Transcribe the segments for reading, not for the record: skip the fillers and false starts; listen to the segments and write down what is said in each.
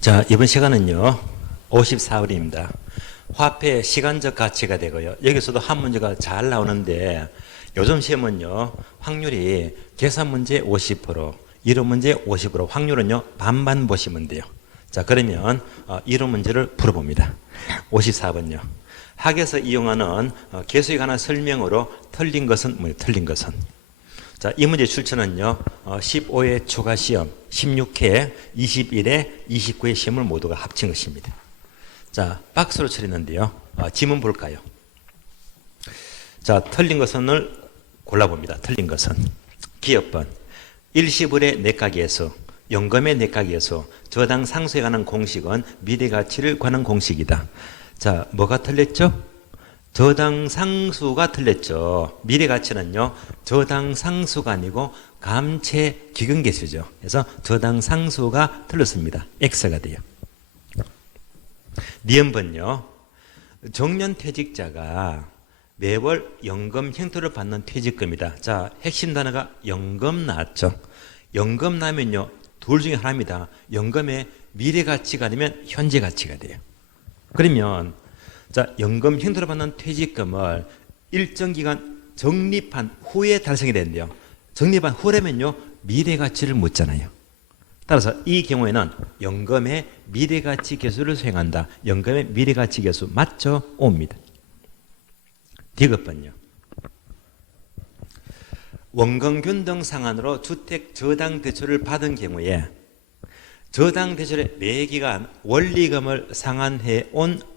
자, 이번 시간은요, 54번입니다. 화폐의 시간적 가치가 되고요. 여기서도 한 문제가 잘 나오는데, 요즘 시험은요, 확률이 계산 문제 50%, 이론 문제 50%, 확률은요, 반반 보시면 돼요. 자, 그러면 이론 문제를 풀어봅니다. 54번요. 학에서 이용하는 계수에 관한 설명으로 틀린 것은 뭐예요? 틀린 것은. 자, 이 문제 출처는요, 15회 추가 시험, 16회, 21회, 29회 시험을 모두가 합친 것입니다. 자, 박스로 처리했는데요. 지문 볼까요? 자, 틀린 것은을 골라봅니다. 틀린 것은. 기업번. 일시불의 내가계수, 연금의 내가계수, 저당 상수에 관한 공식은 미래가치를 관한 공식이다. 자, 뭐가 틀렸죠? 저당 상수가 틀렸죠. 미래가치는요, 저당 상수가 아니고 감채 기근계수죠. 그래서 저당 상수가 틀렸습니다. X가 돼요. 니은번요. 정년퇴직자가 매월 연금 형태를 받는 퇴직금이다. 자, 핵심 단어가 연금 나왔죠. 연금 나면요, 둘 중에 하나입니다. 연금의 미래가치가 아니면 현재가치가 돼요. 그러면 자, 연금 형태로 받는 퇴직금을 일정 기간 적립한 후에 달성이 되는데요. 적립한 후라면요, 미래가치를 묻잖아요. 따라서 이 경우에는 연금의 미래가치 계수를 수행한다. 연금의 미래가치 계수 맞죠? O입니다. 디귿번요. 원금균등 상한으로 주택 저당 대출을 받은 경우에 저당 대출의 매기간 원리금을 상환해온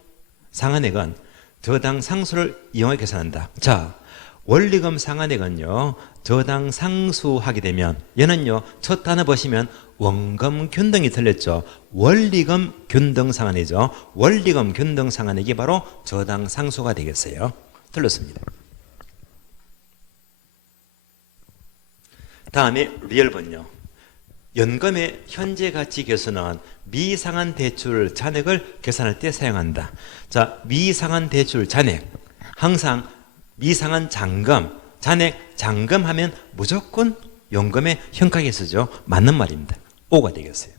상한액은 저당 상수를 이용해 계산한다. 자, 원리금 상한액은요, 저당 상수하게 되면 얘는요, 첫 단어 보시면 원금 균등이 틀렸죠. 원리금 균등 상한액이죠. 원리금 균등 상한액이 바로 저당 상수가 되겠어요. 틀렸습니다. 다음에 리얼번요. 연금의 현재 가치 계수는 미상한 대출 잔액을 계산할 때 사용한다. 자, 미상한 대출 잔액. 항상 미상한 잔금, 잔액, 잔금 하면 무조건 연금의 현가계수죠. 맞는 말입니다. O가 되겠어요.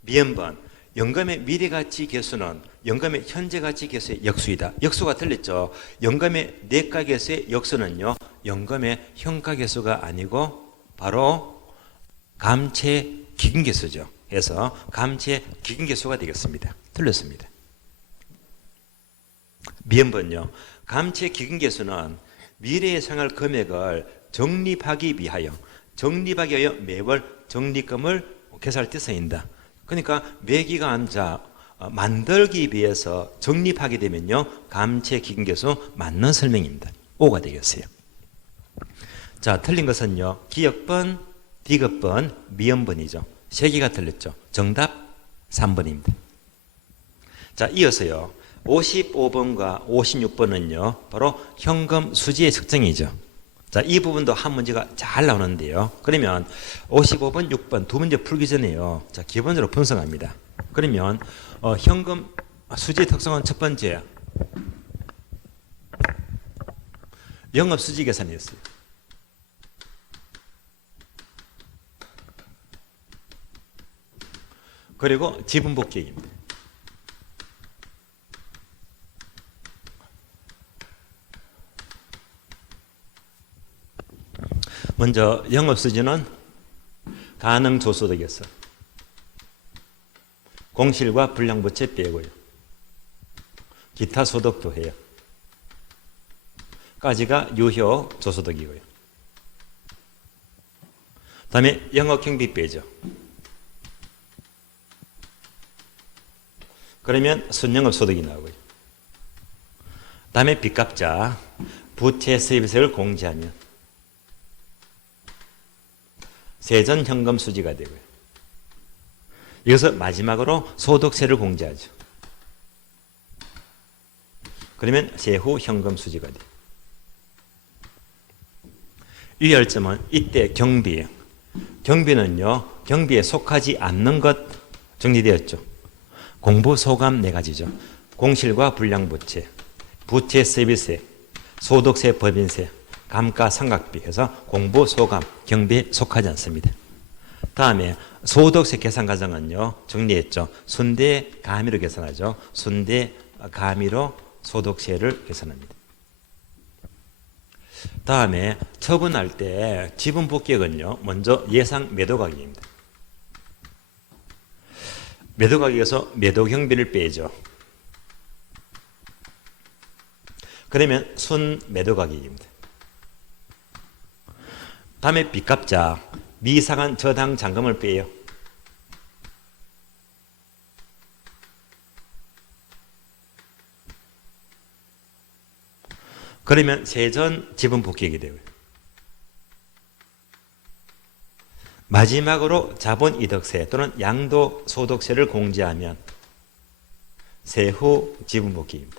미음번. 연금의 미래가치 계수는 연금의 현재가치 계수의 역수이다. 역수가 틀렸죠. 연금의 내가계수의 역수는요, 연금의 현가계수가 아니고 바로 감채 기근계수죠. 그래서 감채 기근계수가 되겠습니다. 틀렸습니다. 미음번요. 감채 기근계수는 미래에 상할 금액을 적립하기 위하여 매월 적립금을 계산할 때 쓰인다. 그러니까 매기간 만들기 위해서 적립하게 되면요, 감채 기근계수 맞는 설명입니다. O가 되겠어요. 자, 틀린 것은요, 기역번, 디귿번, 미음번이죠. 세 개가 틀렸죠. 정답 3번입니다. 자, 이어서요, 55번과 56번은요, 바로 현금 수지의 측정이죠. 자, 이 부분도 한 문제가 잘 나오는데요. 그러면 55번, 6번 두 문제 풀기 전에요, 자, 기본적으로 분석합니다. 그러면 현금 수지의 특성은 첫 번째, 영업 수지 계산이었어요. 그리고 지분 복귀입니다. 먼저 영업수지는 가능조소득에서 공실과 불량부채 빼고요. 기타 소득도 해요. 까지가 유효 조소득이고요. 다음에 영업경비 빼죠. 그러면 순영업 소득이 나오고요. 다음에 빚값자, 부채 세입세를 공제하면 세전 현금 수지가 되고요. 여기서 마지막으로 소득세를 공제하죠. 그러면 세후 현금 수지가 돼요. 유의할 점은 이때 경비는요, 경비에 속하지 않는 것 정리되었죠. 공부소감 네 가지죠. 공실과 불량부채, 부채 세비세, 소득세 법인세, 감가상각비 해서 공부소감, 경비에 속하지 않습니다. 다음에 소득세 계산 과정은요. 정리했죠. 순대 가미로 계산하죠. 순대 가미로 소득세를 계산합니다. 다음에 처분할 때 지분 복귀액은요. 먼저 예상 매도 가격입니다. 매도 가격에서 매도 경비를 빼죠. 그러면 순 매도 가격입니다. 다음에 빚값자 미상한 저당 잔금을 빼요. 그러면 세전 지분 복귀액이 되고요. 마지막으로 자본이득세 또는 양도소득세를 공제하면 세후 지분 복귀입니다.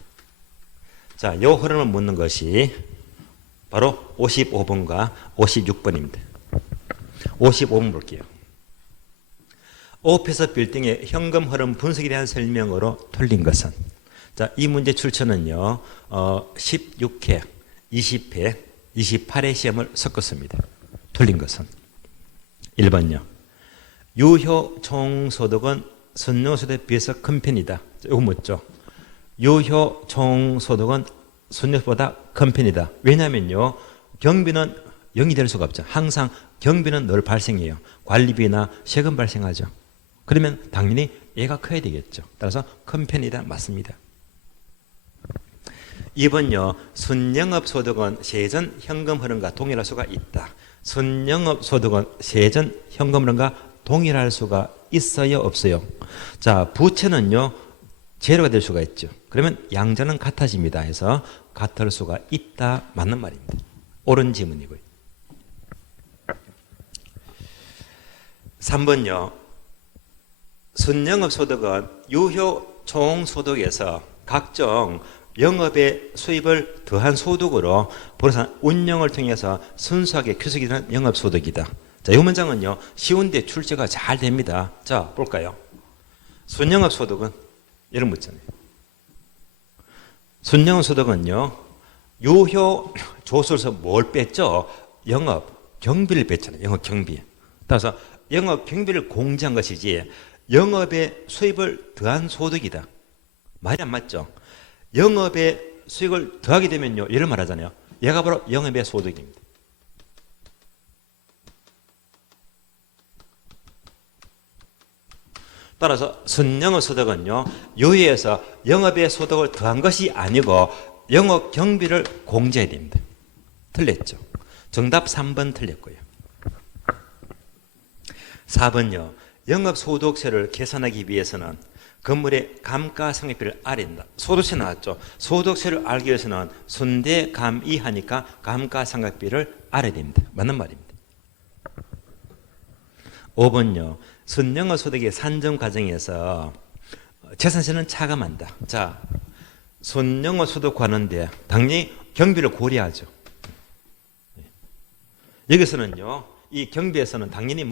자, 요 흐름을 묻는 것이 바로 55번과 56번입니다. 55번 볼게요. 오피스 빌딩의 현금 흐름 분석에 대한 설명으로 틀린 것은, 자, 이 문제 출처는요, 16회, 20회, 28회 시험을 섞었습니다. 틀린 것은 1번요. 유효 총소득은 순용소득에 비해서 큰 편이다. 이거 묻죠. 유효 총소득은 순용보다 큰 편이다. 왜냐하면요, 경비는 0이 될 수가 없죠. 항상 경비는 늘 발생해요. 관리비나 세금 발생하죠. 그러면 당연히 얘가 커야 되겠죠. 따라서 큰 편이다. 맞습니다. 2번요. 순영업소득은 세전 현금 흐름과 동일할 수가 있다. 순영업소득은 세전 현금 흐름과 동일할 수가 있어요? 없어요? 자, 부채는요. 제로가 될 수가 있죠. 그러면 양자는 같아집니다. 해서 같을 수가 있다. 맞는 말입니다. 옳은 지문이고요. 3번요. 순영업소득은 유효 총소득에서 각종 영업의 수입을 더한 소득으로 부동산 운영을 통해서 순수하게 규석이 되는 영업소득이다. 자, 이 문장은요, 쉬운데 출제가 잘 됩니다. 자, 볼까요? 순영업소득은 이런 묻잖아요. 순영업소득은요, 유효 조수에서 뭘 뺐죠? 영업 경비를 뺐잖아요. 영업 경비. 따라서 영업 경비를 공제한 것이지 영업의 수입을 더한 소득이다. 말이 안 맞죠? 영업의 수익을 더하게 되면요, 얘를 말하잖아요. 얘가 바로 영업의 소득입니다. 따라서 순영업 소득은요, 유효에서 영업의 소득을 더한 것이 아니고 영업 경비를 공제해야 됩니다. 틀렸죠? 정답 3번 틀렸고요. 4번요. 영업소득세를 계산하기 위해서는 건물의 감가상각비를 알아야 된다. 소득세 나왔죠. 소득세를 알기 위해서는 순대 감이하니까 감가상각비를 알아야 됩니다. 맞는 말입니다. 5번요. 순영업소득의 산정 과정에서 재산세는 차감한다. 자, 순영업소득 관한데 당연히 경비를 고려하죠. 여기서는요, 이 경비에서는 당연히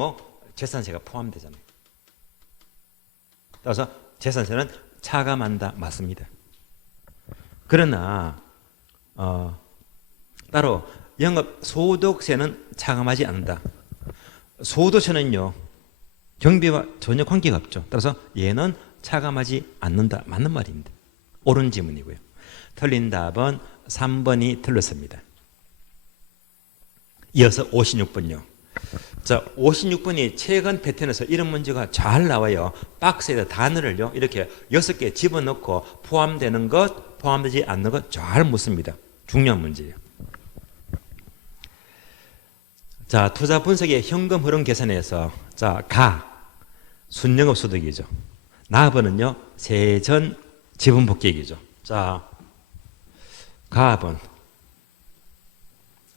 재산세가 포함되잖아요. 따라서 재산세는 차감한다. 맞습니다. 그러나 따로 영업소득세는 차감하지 않는다. 소득세는요, 경비와 전혀 관계가 없죠. 따라서 얘는 차감하지 않는다. 맞는 말입니다. 옳은 지문이고요. 틀린 답은 3번이 틀렸습니다. 이어서 56번요. 자, 56번이 최근 패턴에서 이런 문제가 잘 나와요. 박스에다 단어를요, 이렇게 6개 집어넣고 포함되는 것, 포함되지 않는 것 잘 묻습니다. 중요한 문제예요. 자, 투자 분석의 현금 흐름 계산에서, 자, 순영업 소득이죠. 나번은요, 세전 지분 복귀액이죠. 자, 가번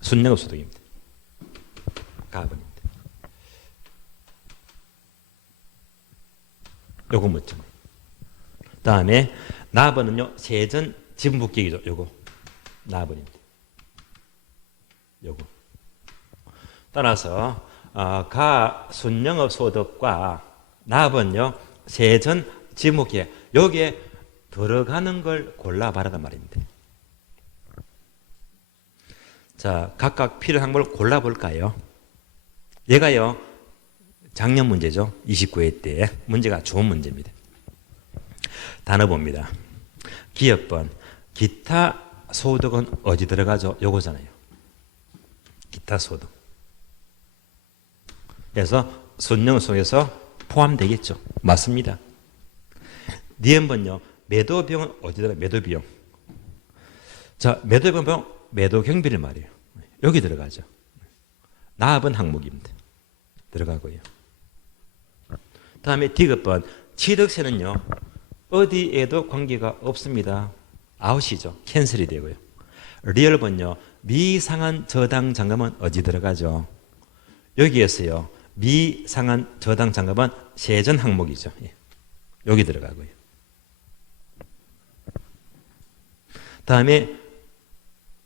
순영업 소득입니다. 가번입니다. 요거 묻죠. 다음에 나번은요, 세전 지분 복귀액이죠. 요거 나번입니다. 요거. 따라서 순영업 소득과 나번요, 세전 지분 복귀액, 여기에 들어가는 걸 골라 말하단 말입니다. 자, 각각 필요한 걸 골라 볼까요? 얘가요, 작년 문제죠. 29회 때 문제가 좋은 문제입니다. 단어 봅니다. 기업번 기타 소득은 어디 들어가죠? 요거잖아요. 기타 소득. 그래서 순영 속에서 포함되겠죠. 맞습니다. 니은번요. 매도 비용은 어디 들어가요? 매도 비용. 자, 매도 비용, 매도 경비를 말이에요. 여기 들어가죠. 납은 항목입니다. 들어가고요. 다음에 디귿번 취득세는요. 어디에도 관계가 없습니다. 아웃이죠. 캔슬이 되고요. 리얼번요. 미상한 저당 잔금은 어디 들어가죠? 여기에서요. 미상한 저당 잔금은 세전 항목이죠. 여기 들어가고요. 다음에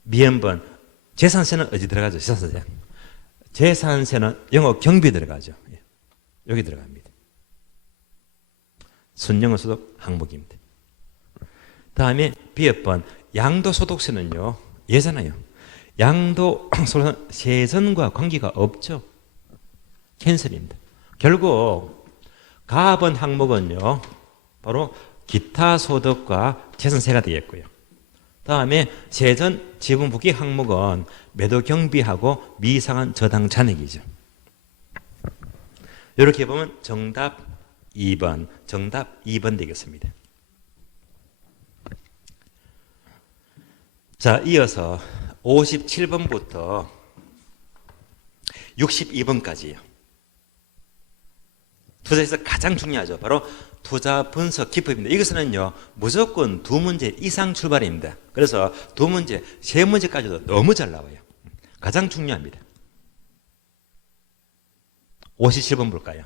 미음번 재산세는 어디 들어가죠? 재산세. 재산세는 영업 경비 들어가죠. 여기 들어갑니다. 순영소득 항목입니다. 다음에 비읍번 양도소득세는요. 예잖아요. 양도소득세는 세전과 관계가 없죠. 캔슬입니다. 결국 가번 항목은요. 바로 기타 소득과 재산세가 되겠고요. 다음에 세전 지분 부기 항목은 매도 경비하고 미상한 저당 잔액이죠. 이렇게 보면 정답 2번, 정답 2번 되겠습니다. 자, 이어서 57번부터 62번까지요. 투자에서 가장 중요하죠. 바로 투자 분석 기법입니다. 이것은요 무조건 두 문제 이상 출발입니다. 그래서 두 문제, 세 문제까지도 너무 잘 나와요. 가장 중요합니다. 57번 볼까요?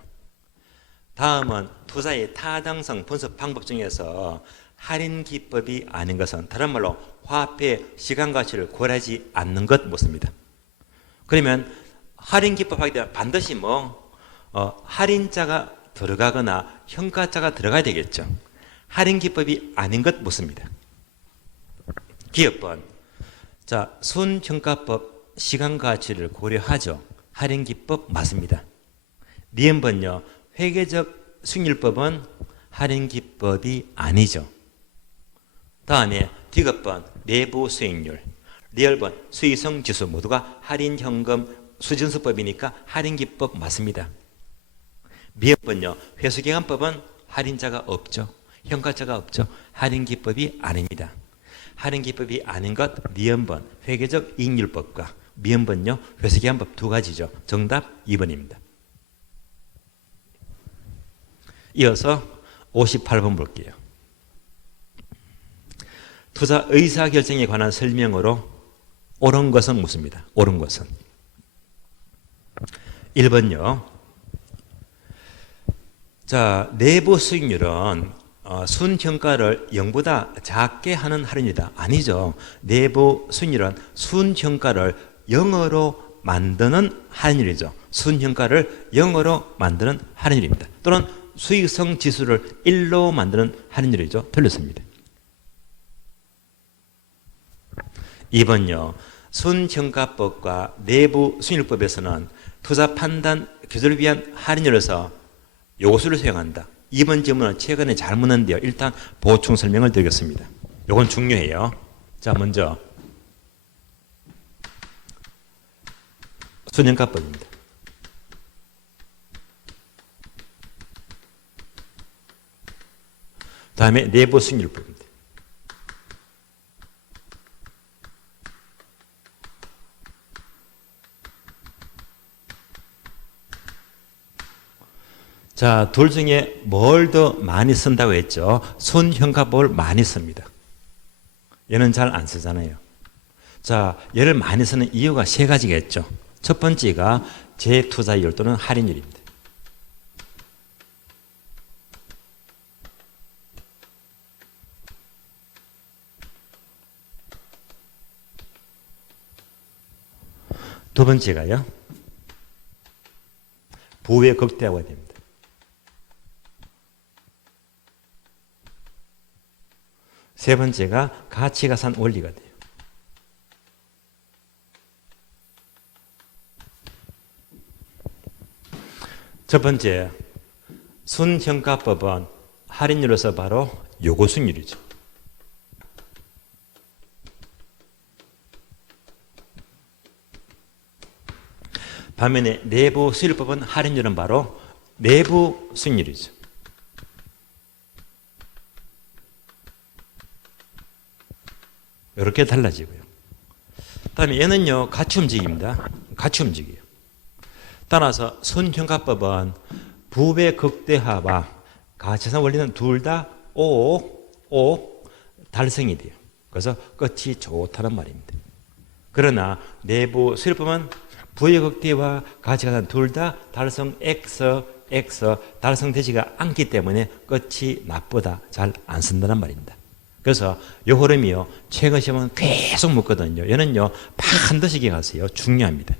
다음은 투자의 타당성 분석 방법 중에서 할인 기법이 아닌 것은 다른 말로 화폐 시간 가치를 고려하지 않는 것 묻습니다. 그러면 할인 기법 하게 되면 반드시 할인자가 들어가거나 현가자가 들어가야 되겠죠. 할인 기법이 아닌 것 묻습니다. 기업번 자, 순현가법 시간 가치를 고려하죠. 할인 기법 맞습니다. 니은번요. 회계적 수익률법은 할인 기법이 아니죠. 다음에 디귿번 내부 수익률, 리얼번 수익성 지수 모두가 할인 현금 수준수법이니까 할인 기법 맞습니다. 미음번요. 회수기간법은 할인자가 없죠. 현가자가 없죠. 할인 기법이 아닙니다. 할인 기법이 아닌 것 니은번 회계적 이익률법과 미음번요. 회수기간법 두 가지죠. 정답 2번입니다. 이어서 58번 볼게요. 투자 의사결정에 관한 설명으로 옳은 것은 묻습니다. 옳은 것은 1번요. 자, 내부 수익률은 순현가를 0보다 작게 하는 할인이다. 아니죠. 내부 수익률은 순현가를 0으로 만드는 할인율이죠. 순현가를 0으로 만드는 할인율입니다. 또는 수익성 지수를 1로 만드는 할인율이죠. 틀렸습니다. 2번요. 순현가법과 내부 수익률법에서는 투자 판단 교조를 위한 할인율에서 요소를 사용한다. 2번 질문은 최근에 잘 묻는데요. 일단 보충 설명을 드리겠습니다. 요건 중요해요. 자, 먼저 순현가법입니다. 다음에 내부 수익률법입니다. 자, 둘 중에 뭘 더 많이 쓴다고 했죠? 순현가법을 많이 씁니다. 얘는 잘 안 쓰잖아요. 자, 얘를 많이 쓰는 이유가 세 가지겠죠. 첫 번째가 재투자율 또는 할인율입니다. 두 번째가요. 부의 극대화가 됩니다. 세 번째가 가치가산 원리가 돼요. 첫 번째, 순형가법은 할인율로서 바로 요구수익률이죠. 반면에 내부수익률법은 할인율은 바로 내부수익률이죠. 이렇게 달라지고요. 다음에 얘는요, 같이 움직입니다. 같이 움직여요. 따라서 순형가법은 부배 극대화와 가치산 원리는 둘 다 달성이 돼요. 그래서 끝이 좋다는 말입니다. 그러나 내부 수익법은 부의 극대화 가치가산 둘 다 달성 X 달성되지가 않기 때문에 끝이 나쁘다, 잘 안 쓴다는 말입니다. 그래서 이 흐름이요, 최근 시험은 계속 묻거든요. 얘는요, 반드시 기억하세요. 중요합니다.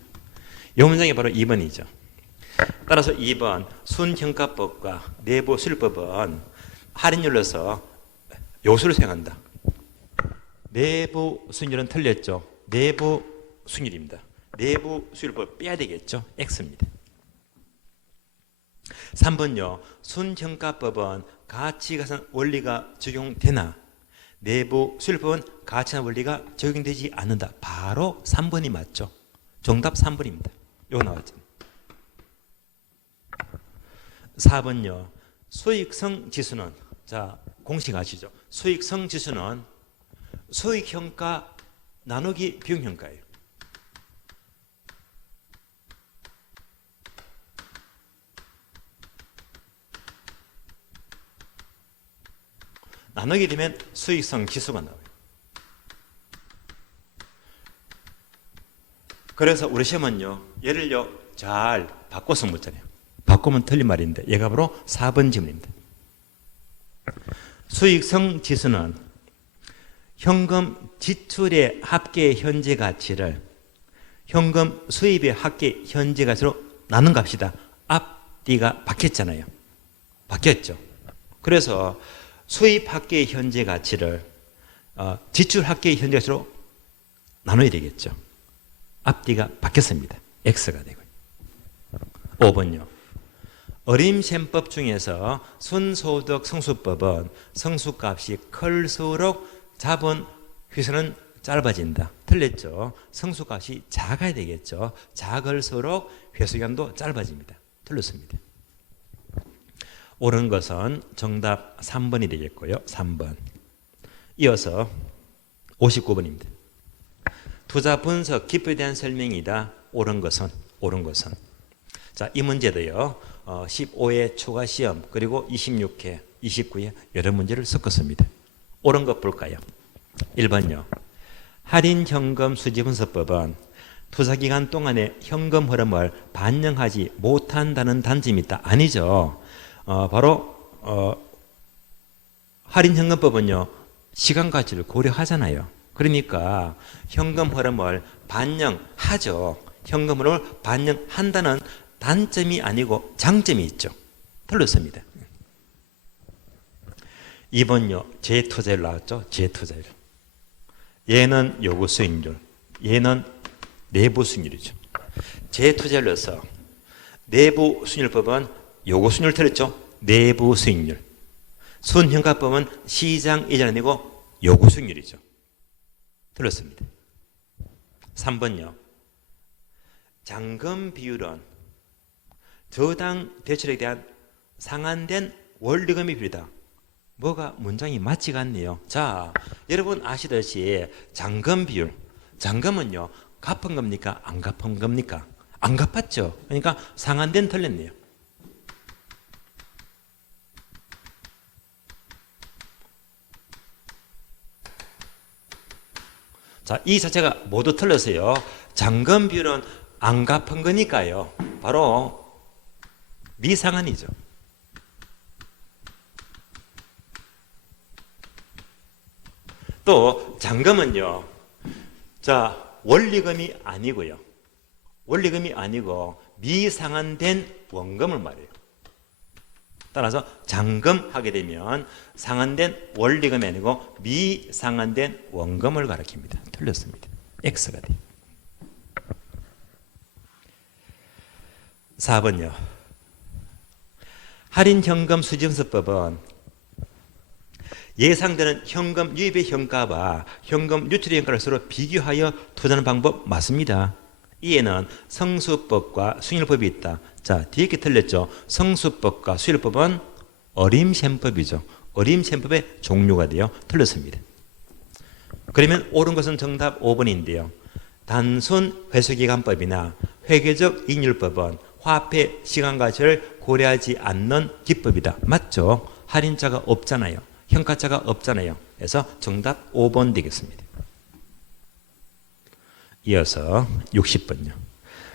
이 문장이 바로 2번이죠. 따라서 2번 순형가법과 내부 수익법은 할인율로서 요소를 사용한다. 내부 수익률은 틀렸죠. 내부 수익률입니다. 내부 수익률법 빼야 되겠죠. X입니다. 3번요. 순형가법은 가치가산 원리가 적용되나 내부 수익률법은 가치가산 원리가 적용되지 않는다. 바로 3번이 맞죠. 정답 3번입니다. 이거 나왔죠. 4번요. 수익성 지수는, 자, 공식 아시죠? 수익성 지수는 수익형가 나누기 비용형가예요. 나누게 되면 수익성 지수가 나와요. 그래서 우리 시험은요, 얘를요, 잘 바꿔서 묻잖아요. 바꾸면 틀린 말인데, 얘가 바로 4번 질문입니다. 수익성 지수는 현금 지출의 합계 현재 가치를 현금 수입의 합계 현재 가치로 나눈 값이다. 앞뒤가 바뀌었잖아요. 바뀌었죠. 그래서 수입 합계 현재 가치를 지출 합계 현재 가치로 나눠야 되겠죠. 앞뒤가 바뀌었습니다. X가 되고요. 5번요. 어림셈법 중에서 순소득 성수법은 성수값이 클수록 자본 회수는 짧아진다. 틀렸죠. 성수값이 작아야 되겠죠. 작을수록 회수기간도 짧아집니다. 틀렸습니다. 옳은 것은 정답 3번이 되겠고요. 3번. 이어서 59번입니다. 투자 분석 기법에 대한 설명이다. 옳은 것은. 자, 이 문제도요. 15회 추가 시험 그리고 26회, 29회 여러 문제를 섞었습니다. 옳은 것 볼까요? 1번요. 할인 현금 수지 분석법은 투자 기간 동안의 현금 흐름을 반영하지 못한다는 단점이 있다. 아니죠. 바로 할인 현금법은요. 시간 가치를 고려하잖아요. 그러니까 현금 흐름을 반영하죠. 현금 흐름을 반영한다는 단점이 아니고 장점이 있죠. 틀렸습니다. 2번요. 재투자율 나왔죠. 재투자율. 얘는 요구 수익률, 얘는 내부 수익률이죠. 재투자율로서 내부 수익률법은 요구 수익률 틀렸죠. 내부 수익률. 순형가법은 시장 이전 아니고 요구 수익률이죠. 틀렸습니다. 3번요. 잔금 비율은 저당 대출에 대한 상한된 원리금의 비율이다. 뭐가 문장이 맞지가 않네요. 자, 여러분 아시듯이 잔금 비율. 잔금은요, 갚은 겁니까? 안 갚은 겁니까? 안 갚았죠. 그러니까 상한된 틀렸네요. 자, 이 자체가 모두 틀렸어요. 잔금 비율은 안 갚은 거니까요. 바로 미상한이죠. 또 잔금은요. 자, 원리금이 아니고요. 원리금이 아니고 미상한된 원금을 말해요. 따라서 잔금 하게 되면 상한된 원리금이 아니고 미상한된 원금을 가리킵니다. 틀렸습니다. X가 돼요. 4번요. 할인 현금 수지증서법은 예상되는 현금 유입의 현가와 현금 유출의 현가를 서로 비교하여 투자하는 방법 맞습니다. 이에는 성수법과 수익률법이 있다. 자, 뒤에 게 틀렸죠. 성수법과 수익률법은 어림셈법이죠. 어림셈법의 종류가 돼요. 틀렸습니다. 그러면 옳은 것은 정답 5번인데요. 단순 회수기간법이나 회계적 이익률법은 화폐 시간 가치를 고려하지 않는 기법이다. 맞죠? 할인자가 없잖아요. 현가자가 없잖아요. 그래서 정답 5번 되겠습니다. 이어서 60번요.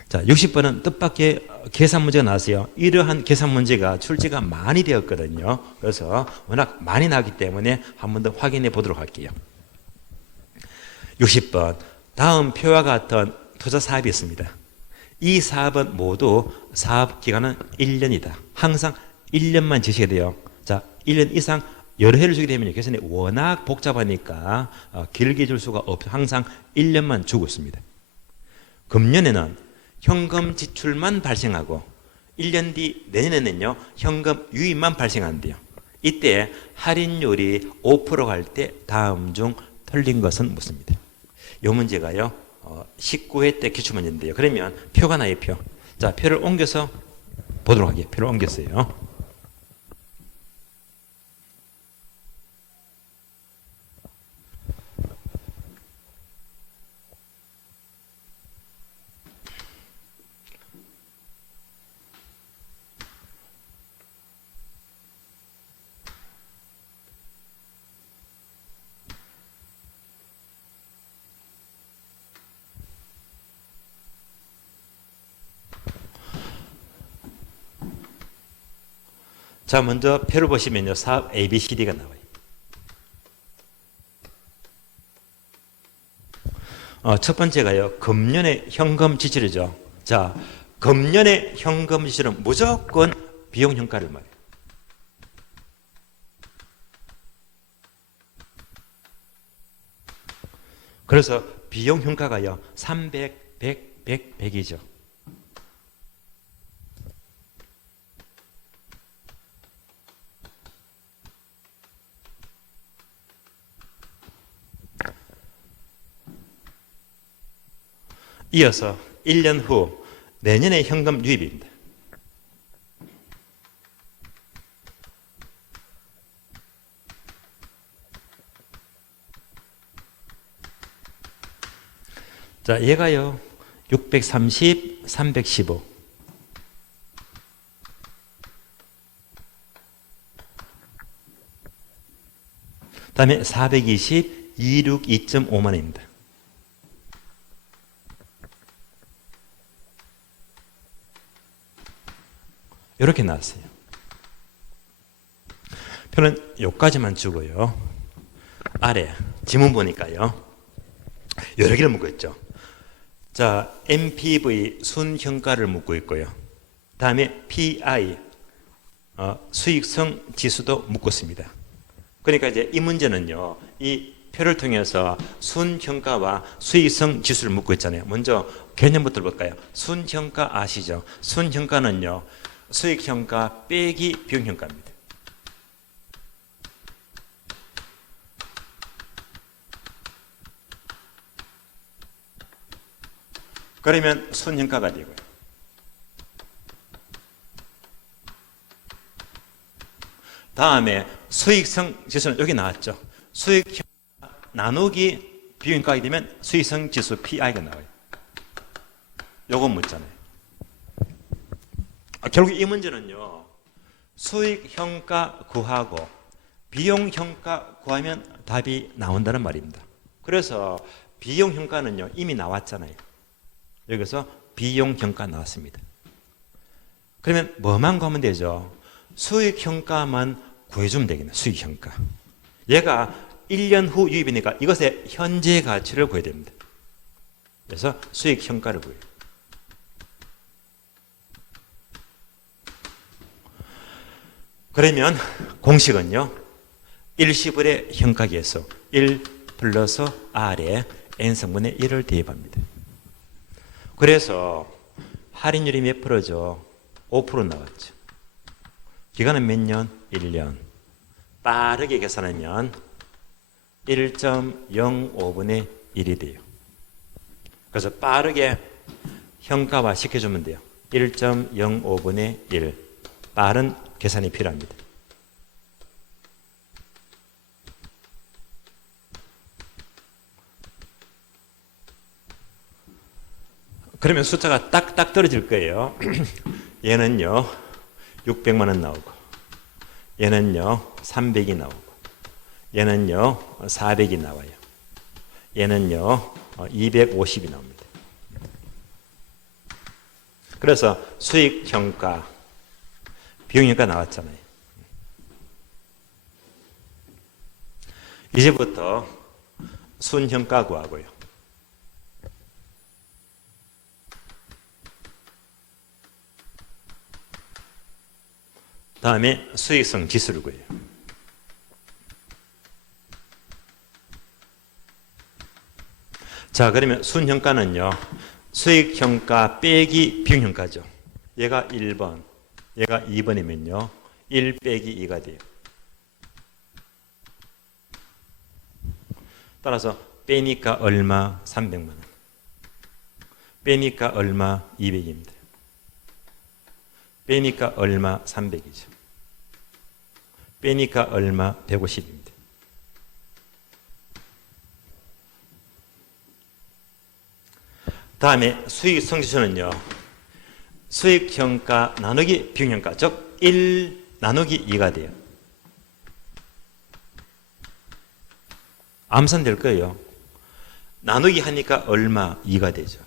자, 60번은 뜻밖의 계산 문제가 나왔어요. 이러한 계산 문제가 출제가 많이 되었거든요. 그래서 워낙 많이 나왔기 때문에 한 번 더 확인해 보도록 할게요. 60번. 다음 표와 같은 투자 사업이 있습니다. 이 사업은 모두 사업 기간은 1년이다. 항상 1년만 지시게 돼요. 자, 1년 이상 여러 해를 주게 되면 계산이 워낙 복잡하니까 길게 줄 수가 없어. 항상 1년만 주고 있습니다. 금년에는 현금 지출만 발생하고 1년 뒤 내년에는요 현금 유입만 발생한대요. 이때 할인율이 5%가 할 때 다음 중 틀린 것은 묻습니다. 이 문제가요 19회 때 기출문제인데요. 그러면 표가 나요. 표. 자, 표를 옮겨서 보도록 하게요. 표를 옮겼어요. 자, 먼저 표를 보시면요. 사업 ABCD가 나와요. 첫 번째가요. 금년의 현금 지출이죠. 자, 금년의 현금 지출은 무조건 비용 현가를 말해요. 그래서 비용 현가가요. 300, 100, 100, 100이죠. 이어서 1년 후 내년의 현금 유입입니다. 자, 얘가요 630, 315. 다음에 420, 262.5만 원입니다. 이렇게 나왔어요. 표는 여기까지만 주고요. 아래 지문 보니까요. 여러 개를 묻고 있죠. 자, MPV 순현가를 묻고 있고요. 다음에 PI 수익성 지수도 묻고 있습니다. 그러니까 이제 이 문제는요. 이 표를 통해서 순현가와 수익성 지수를 묻고 있잖아요. 먼저 개념부터 볼까요? 순현가 아시죠? 순현가는요. 수익현가 빼기 비용현가입니다. 그러면 순현가가 되고요. 다음에 수익성 지수는 여기 나왔죠. 수익현가 나누기 비용현가가 되면 수익성 지수 PI가 나와요. 요거 묻잖아요. 결국 이 문제는요. 수익현가 구하고 비용현가 구하면 답이 나온다는 말입니다. 그래서 비용현가는요. 이미 나왔잖아요. 여기서 비용현가 나왔습니다. 그러면 뭐만 구하면 되죠? 수익현가만 구해주면 되겠네. 수익현가. 얘가 1년 후 유입이니까 이것의 현재 가치를 구해야 됩니다. 그래서 수익현가를 구해요. 그러면 공식은요. 일시불의 현가계수 1 플러스 R에 N성분의 1을 대입합니다. 그래서 할인율이 몇 프로죠? 5% 나왔죠. 기간은 몇 년? 1년. 빠르게 계산하면 1.05분의 1이 돼요. 그래서 빠르게 현가화 시켜주면 돼요. 1.05분의 1. 빠른 계산이 필요합니다. 그러면 숫자가 딱딱 떨어질 거예요. 얘는요 600만 원 나오고, 얘는요 300이 나오고, 얘는요 400이 나와요. 얘는요 250이 나옵니다. 그래서 수익평가, 비용평가 나왔잖아요. 이제부터 순평가 구하고요. 다음에 수익성 지수를 구해요. 자, 그러면 순평가는요 수익평가 빼기 비용평가죠. 얘가 1번, 얘가 2번이면요 1 빼기 2가 돼요. 따라서 빼니까 얼마? 300만 원. 빼니까 얼마? 200입니다. 빼니까 얼마? 300이죠. 빼니까 얼마? 150입니다. 다음에 수익성지수는요 수익평가 나누기 비용평가, 즉 1 나누기 2가 돼요. 암산될 거예요. 나누기 하니까 얼마? 2가 되죠.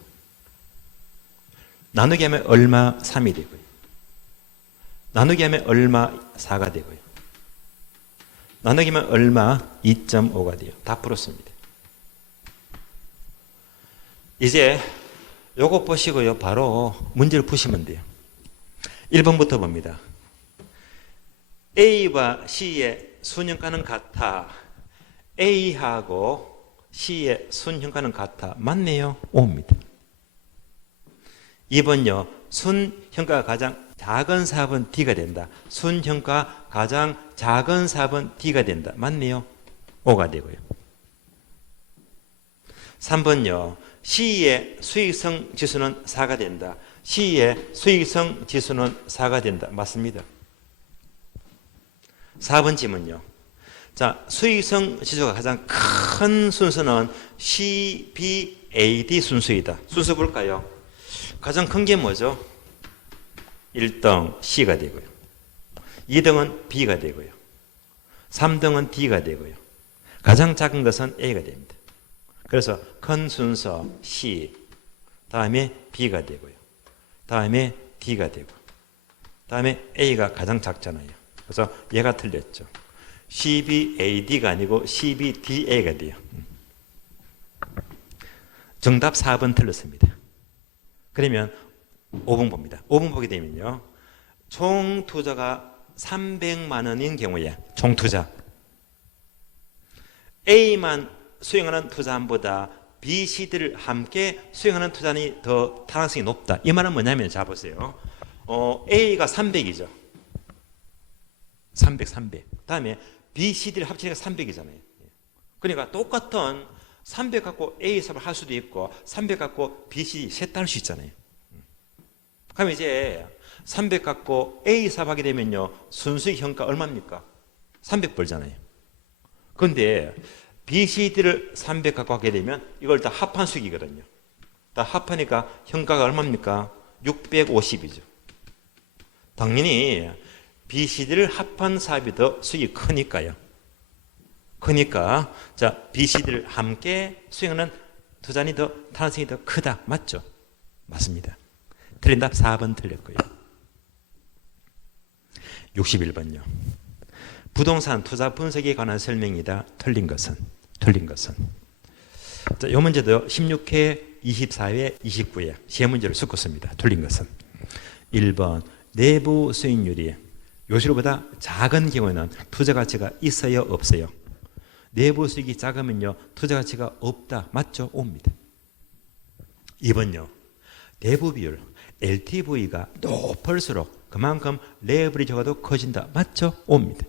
나누기 하면 얼마? 3이 되고요. 나누기 하면 얼마? 4가 되고요. 나누기 하면 얼마? 2.5가 돼요. 다 풀었습니다. 이제 요거 보시고요 바로 문제를 푸시면 돼요. 1번부터 봅니다. A와 C의 순형가는 같아. A하고 C의 순형가는 같아. 맞네요. O입니다. 2번요. 순형가가 가장 작은 사합은 D가 된다. 순형가 가장 작은 사합은 D가 된다. 맞네요. O가 되고요. 3번요. C의 수익성 지수는 4가 된다. C의 수익성 지수는 4가 된다. 맞습니다. 4번 질문요. 자, 수익성 지수가 가장 큰 순서는 CBAD 순서이다. 순서 볼까요? 가장 큰 게 뭐죠? 1등 C가 되고요. 2등은 B가 되고요. 3등은 D가 되고요. 가장 작은 것은 A가 됩니다. 그래서 큰 순서 C, 다음에 B가 되고요. 다음에 D가 되고, 다음에 A가 가장 작잖아요. 그래서 얘가 틀렸죠. CBAD가 아니고 CBDA가 돼요. 정답 4번 틀렸습니다. 그러면 5번 봅니다. 5번 보게 되면요. 총 투자가 300만 원인 경우에 총 투자 A만 수행하는 투자함보다 B, C들을 함께 수행하는 투자는 더 타당성이 높다. 이 말은 뭐냐면 자 보세요. A가 300이죠. 300. 다음에 B, C들을 합치니까 300이잖아요. 그러니까 똑같은 300 갖고 A 사업을 할 수도 있고 300 갖고 B, C 셋 다 할 수 있잖아요. 그럼 이제 300 갖고 A 사업 하게 되면요. 순수익 현가 얼마입니까? 300 벌잖아요. 그런데 B, C들을 300 갖고 하게 되면 이걸 다 합한 수익이거든요. 다 합하니까 현가가 얼마입니까? 650이죠. 당연히 B, C들을 합한 사업이 더 수익이 크니까요. 크니까 자 B, C들을 함께 수행하는 투자는 더 타당성이 더 크다. 맞죠? 맞습니다. 틀린 답 4번 틀렸고요. 61번요. 부동산 투자 분석에 관한 설명이다. 틀린 것은. 자, 이 문제도 16회, 24회, 29회 시험 문제를 섞었습니다. 틀린 것은 1번 내부 수익률이 요실보다 작은 경우에는 투자 가치가 있어요, 없어요? 내부 수익이 작으면요 투자 가치가 없다. 맞죠? 옵니다. 2번요. 내부 비율 LTV가 높을수록 그만큼 레버리지가 커진다. 맞죠? 옵니다.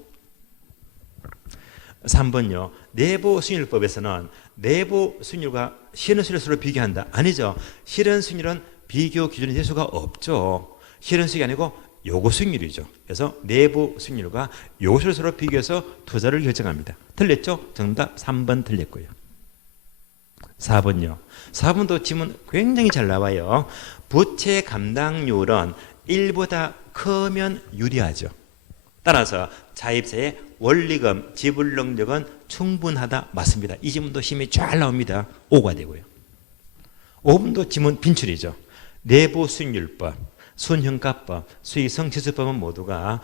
3번요. 내부 수익률법에서는 내부 수익률과 실현 수익률을 서로 비교한다. 아니죠. 실현 수익률은 비교 기준이 될 수가 없죠. 실현 수익이 아니고 요구 수익률이죠. 그래서 내부 수익률과 요구 수익률을 서로 비교해서 투자를 결정합니다. 틀렸죠? 정답 3번 틀렸고요. 4번요. 4번도 지문 굉장히 잘 나와요. 부채 감당률은 1보다 크면 유리하죠. 따라서 자입자의 원리금 지불 능력은 충분하다. 맞습니다. 이 지문도 심히 잘 나옵니다. 5가 되고요. 5번도 지문 빈출이죠. 내부 수익률법, 순현가법, 수익성지수법은 모두가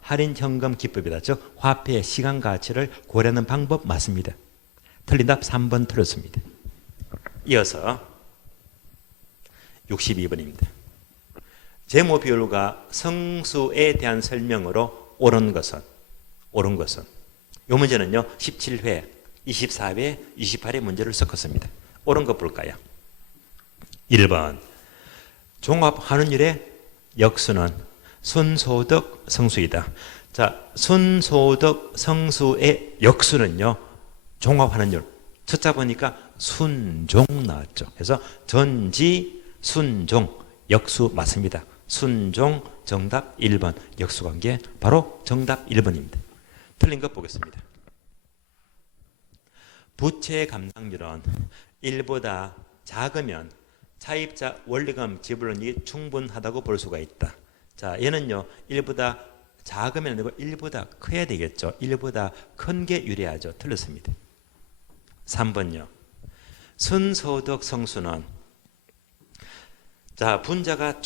할인 현금 기법이다. 즉 화폐의 시간 가치를 고려하는 방법 맞습니다. 틀린 답 3번 틀렸습니다. 이어서 62번입니다. 재무 비율과 성수에 대한 설명으로 옳은 것은 이 문제는요 17회, 24회, 28회 문제를 섞었습니다. 옳은 것 볼까요? 1번 종합환원율의 역수는 순소득 성수이다. 자, 순소득 성수의 역수는요 종합환원율 첫자 보니까 순종 나왔죠. 그래서 전지 순종 역수 맞습니다. 순종 정답 1번 역수관계 바로 정답 1번입니다. 틀린 것 보겠습니다. 부채 감당률은 1보다 작으면 차입자 원리금 지불능력이 충분하다고 볼 수가 있다. 자, 얘는요 1보다 작으면 아니고 1보다 커야 되겠죠. 1보다 큰 게 유리하죠. 틀렸습니다. 3번요. 순소득 성수는 자 분자가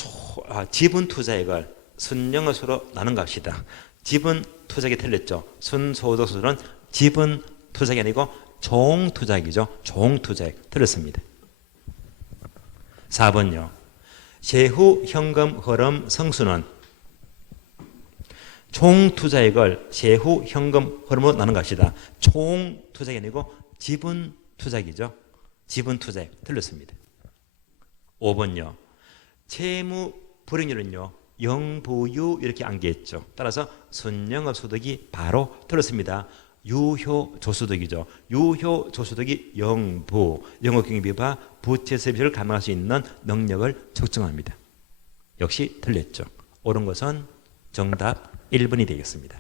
지분 투자액을 순영어수로 나눈 값이다. 지분 투자액이 틀렸죠. 순소득 성수는 지분 투자액이 아니고 종 투자액이죠. 종 투자액 틀렸습니다. 4번요. 세후 현금 흐름 성수는 총 투자액을 세후 현금 흐름으로 나눈 값이다. 총 투자액이 아니고 지분 투자액이죠. 지분 투자액 틀렸습니다. 5번요. 채무 불이익률은요 영부유 이렇게 암기했죠. 따라서 순영업 소득이 바로 틀렸습니다. 유효 조소득이죠. 유효 조소득이 영부 영업경비와 부채 서비스를 감당할 수 있는 능력을 측정합니다. 역시 틀렸죠. 옳은 것은 정답 1번이 되겠습니다.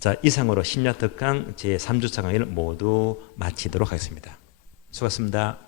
자, 이상으로 심리학 특강 제3주차 강의를 모두 마치도록 하겠습니다. 수고하셨습니다.